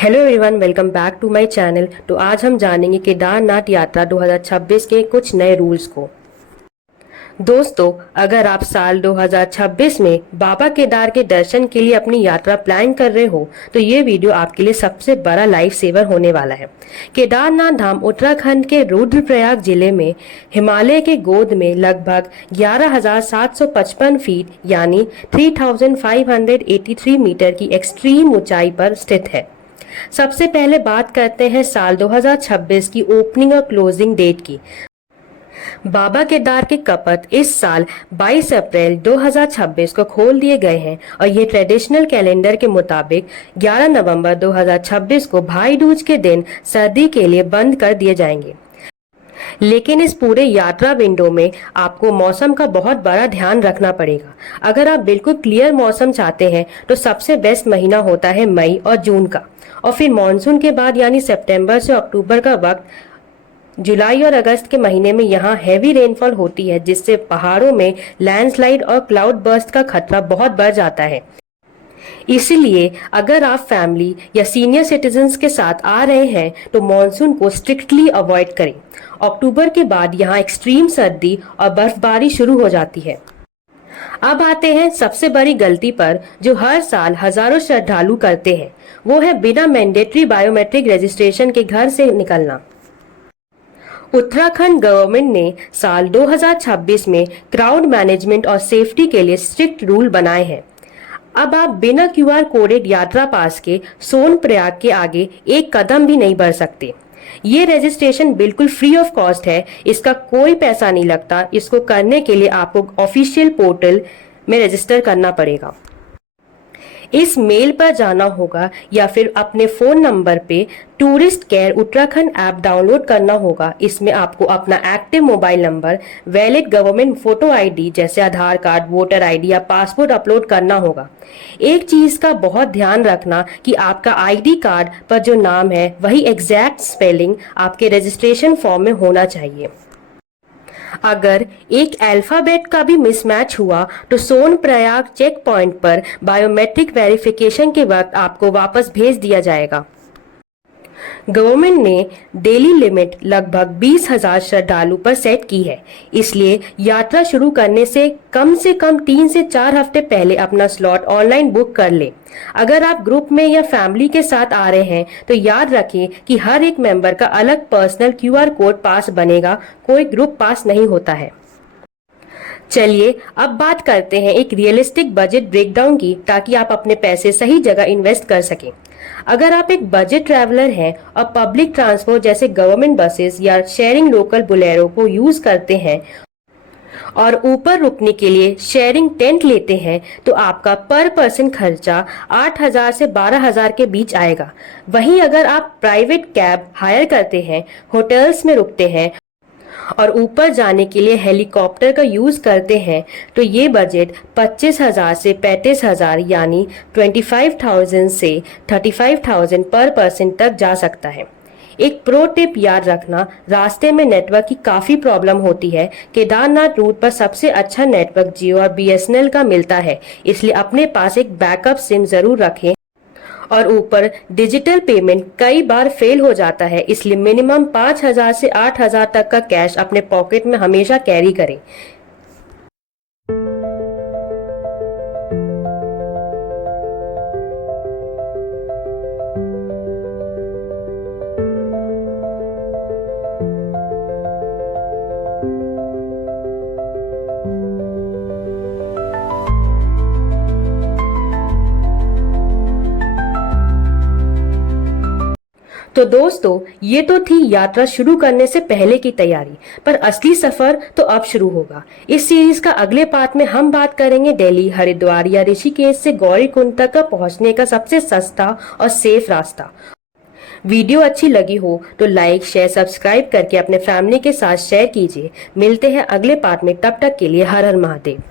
Hello everyone, welcome back to my channel. तो आज हम जानेंगे केदारनाथ यात्रा 2026 के कुछ नए रूल्स को। दोस्तों, अगर आप साल 2026 में बाबा केदार के दर्शन के लिए अपनी यात्रा प्लान कर रहे हो तो ये वीडियो आपके लिए सबसे बड़ा लाइफ सेवर होने वाला है। केदारनाथ धाम उत्तराखंड के रुद्रप्रयाग जिले में हिमालय के गोद में लगभग 11,755 फीट यानी 3,583 मीटर की एक्सट्रीम ऊंचाई पर स्थित है। सबसे पहले बात करते हैं साल 2026 की ओपनिंग और क्लोजिंग डेट की। बाबा केदार के कपट इस साल 22 अप्रैल 2026 को खोल दिए गए हैं और ये ट्रेडिशनल कैलेंडर के मुताबिक 11 नवंबर 2026 को भाई दूज के दिन सर्दी के लिए बंद कर दिए जाएंगे। लेकिन इस पूरे यात्रा विंडो में आपको मौसम का बहुत बड़ा ध्यान रखना पड़ेगा। अगर आप बिल्कुल क्लियर मौसम चाहते हैं तो सबसे बेस्ट महीना होता है मई और जून का, और फिर मानसून के बाद यानी सितंबर से अक्टूबर का वक्त। जुलाई और अगस्त के महीने में यहाँ हैवी रेनफॉल होती है, जिससे पहाड़ों में लैंडस्लाइड और क्लाउड बर्स्ट का खतरा बहुत बढ़ जाता है। इसलिए अगर आप फैमिली या सीनियर सिटीजन्स के साथ आ रहे हैं तो मॉनसून को स्ट्रिक्टली अवॉइड करें। अक्टूबर के बाद यहाँ एक्सट्रीम सर्दी और बर्फबारी शुरू हो जाती है। अब आते हैं सबसे बड़ी गलती पर जो हर साल हजारों श्रद्धालु करते हैं, वो है बिना मैंडेटरी बायोमेट्रिक रजिस्ट्रेशन के घर से निकलना। उत्तराखंड गवर्नमेंट ने साल 2026 में क्राउड मैनेजमेंट और सेफ्टी के लिए स्ट्रिक्ट रूल बनाए हैं। अब आप बिना क्यूआर कोडेड यात्रा पास के सोनप्रयाग के आगे एक कदम भी नहीं बढ़ सकते। ये रजिस्ट्रेशन बिल्कुल फ्री ऑफ कॉस्ट है, इसका कोई पैसा नहीं लगता। इसको करने के लिए आपको ऑफिशियल पोर्टल में रजिस्टर करना पड़ेगा। इस मेल पर जाना होगा या फिर अपने फोन नंबर पे tourist care Uttarakhand app download करना होगा। इसमें आपको अपना active mobile number, valid government photo ID जैसे आधार कार्ड, वोटर आईडी या पासपोर्ट अपलोड करना होगा। एक चीज का बहुत ध्यान रखना कि आपका आईडी कार्ड पर जो नाम है वही एग्जैक्ट स्पेलिंग आपके रजिस्ट्रेशन फॉर्म में होना चाहिए। अगर एक अल्फाबेट का भी मिसमैच हुआ तो सोनप्रयाग चेक पॉइंट पर बायोमेट्रिक वेरिफिकेशन के वक्त आपको वापस भेज दिया जाएगा। गवर्नमेंट ने डेली लिमिट लगभग 20,000 श्रद्धालु पर सेट की है, इसलिए यात्रा शुरू करने से कम 3 से 4 हफ्ते पहले अपना स्लॉट ऑनलाइन बुक कर ले। अगर आप ग्रुप में या फैमिली के साथ आ रहे हैं तो याद रखें कि हर एक मेंबर का अलग पर्सनल क्यूआर कोड पास बनेगा, कोई ग्रुप पास नहीं होता है। चलिए अब बात करते हैं एक रियलिस्टिक बजट ब्रेकडाउन की, ताकि आप अपने पैसे सही जगह इन्वेस्ट कर सकें। अगर आप एक बजट ट्रैवलर हैं और पब्लिक ट्रांसपोर्ट जैसे गवर्नमेंट बसेस या शेयरिंग लोकल बोलेरो को यूज करते हैं और ऊपर रुकने के लिए शेयरिंग टेंट लेते हैं तो आपका पर पर्सन खर्चा 8,000 से 12,000 के बीच आएगा। वहीं अगर आप प्राइवेट कैब हायर करते हैं, होटल्स में रुकते हैं और ऊपर जाने के लिए हेलीकॉप्टर का यूज करते हैं तो ये बजट 25,000 से 35,000 यानी 25,000 से 35,000 पर पर्सन तक जा सकता है। एक प्रो टिप याद रखना, रास्ते में नेटवर्क की काफी प्रॉब्लम होती है। केदारनाथ रूट पर सबसे अच्छा नेटवर्क जियो और बीएसएनएल का मिलता है, इसलिए अपने पास एक बैकअप सिम जरूर रखें। और ऊपर डिजिटल पेमेंट कई बार फेल हो जाता है, इसलिए मिनिमम 5,000 से 8,000 तक का कैश अपने पॉकेट में हमेशा कैरी करें। तो दोस्तों, ये तो थी यात्रा शुरू करने से पहले की तैयारी, पर असली सफर तो अब शुरू होगा। इस सीरीज का अगले पार्ट में हम बात करेंगे दिल्ली, हरिद्वार या ऋषिकेश से गौरीकुंड तक का पहुंचने का सबसे सस्ता और सेफ रास्ता। वीडियो अच्छी लगी हो तो लाइक, शेयर, सब्सक्राइब करके अपने फैमिली के साथ शेयर कीजिए। मिलते हैं अगले पार्ट में, तब तक के लिए हर हर महादेव।